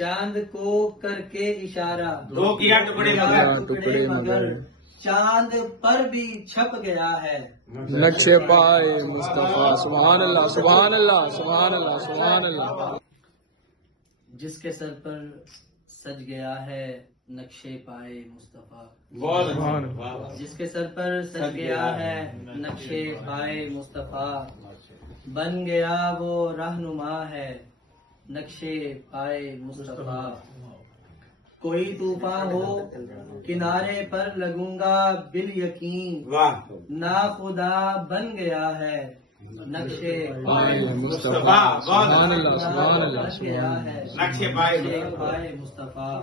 چاند کو کر کے اشارہ دو کیا ٹکڑے ٹکڑے مگر چاند پر بھی چھپ گیا ہے نقشے پائے مصطفیٰ سبحان اللہ سبحان اللہ سبحان اللہ سبحان اللہ. جس کے سر پر سج گیا ہے نقشے پائے مصطفیٰ. سبحان اللہ. جس کے سر پر سج گیا ہے نقشے پائے مصطفیٰ. بن گیا وہ رہنما ہے نقشے پائے مصطفیٰ. کوئی طوفان ہو کنارے پر لگوں گا بالیقین. نا خدا بن گیا ہے نقشے پائے مصطفیٰ سبحان اللہ سبحان اللہ بن گیا ہے نقشے پائے پائے مصطفیٰ.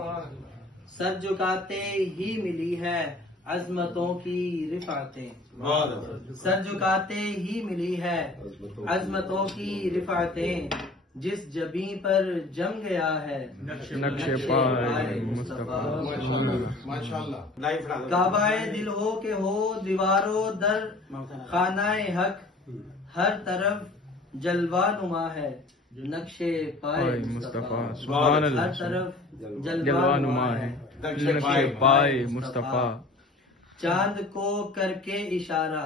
سر جھکاتے ہی ملی ہے عظمتوں کی رفعتیں. سر جھکاتے ہی ملی ہے عظمتوں کی رفعتیں. جس جبیں پر جم گیا ہے نقشے پائے مصطفیٰ سبحان اللہ. کعبہ دل ہو کہ ہو دیوارو در خانہ حق. ہر طرف جلوہ نما ہے نقشے پائے مصطفیٰ. سبحان ہر اللہ. طرف جلوہ نما ہے نقشے پائے مصطفیٰ. چاند کو کر کے اشارہ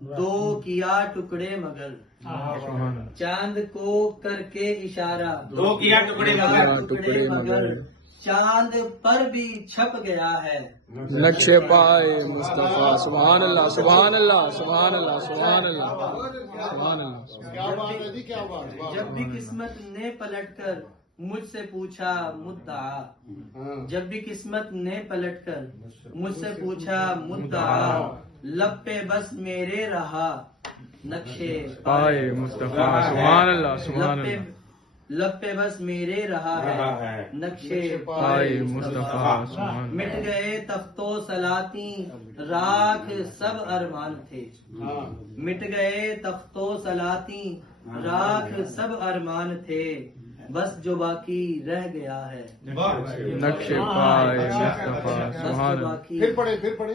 دو کیا ٹکڑے مگر. سبحان اللہ. چاند کو کر کے اشارہ دو کیا ٹکڑے ٹکڑے مگر چاند پر بھی چھپ گیا ہے نقشے پائے مصطفیٰ سبحان اللہ سبحان اللہ سبحان اللہ سبحان اللہ سبحان اللہ. جب بھی قسمت نے پلٹ کر مجھ سے پوچھا مدعا. جب بھی قسمت نے پلٹ کر مجھ سے پوچھا مدعا. لب پہ بس میرے رہا نقشے پائے مصطفیٰ سبحان اللہ سبحان اللہ. لب پہ بس میرے رہا ہے نقشے پائے مصطفیٰ سبحان اللہ. مٹ گئے تخت و سلاطیں راکھ سب ارمان تھے. مٹ گئے تخت و سلاطیں راکھ سب ارمان تھے. بس جو باقی رہ گیا ہے نقشے پائے مصطفیٰ سبحان اللہ. پھر پڑھے.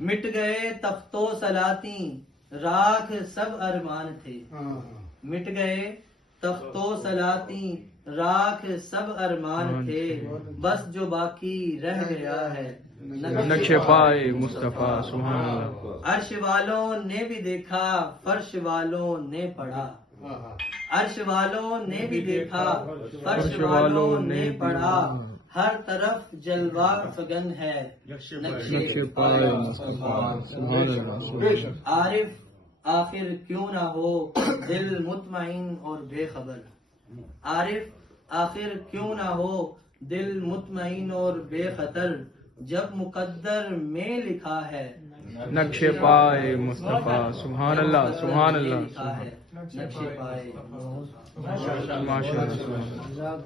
مٹ گئے تخت و سلاطیں راکھ سب ارمان تھے. مٹ گئے تخت و سلاطیں راکھ سب ارمان تھے. بس جو باقی رہ گیا ہے نقشے پائے مصطفیٰ سبحان اللہ. عرش والوں نے بھی دیکھا فرش والوں نے پڑھا. عرش والوں نے بھی دیکھا فرش والوں نے پڑھا. ہر طرف جلوہ فگن ہے نقشے پائے مصطفیٰ سبحان اللہ. عارف آخر کیوں نہ ہو دل مطمئن اور بے خبر. عارف آخر کیوں نہ ہو دل مطمئن اور بے خطر. جب مقدر میں لکھا ہے نقشے پائے مصطفیٰ سبحان اللہ سبحان اللہ. لکھا ہے نقشے پائے ماشاء اللہ.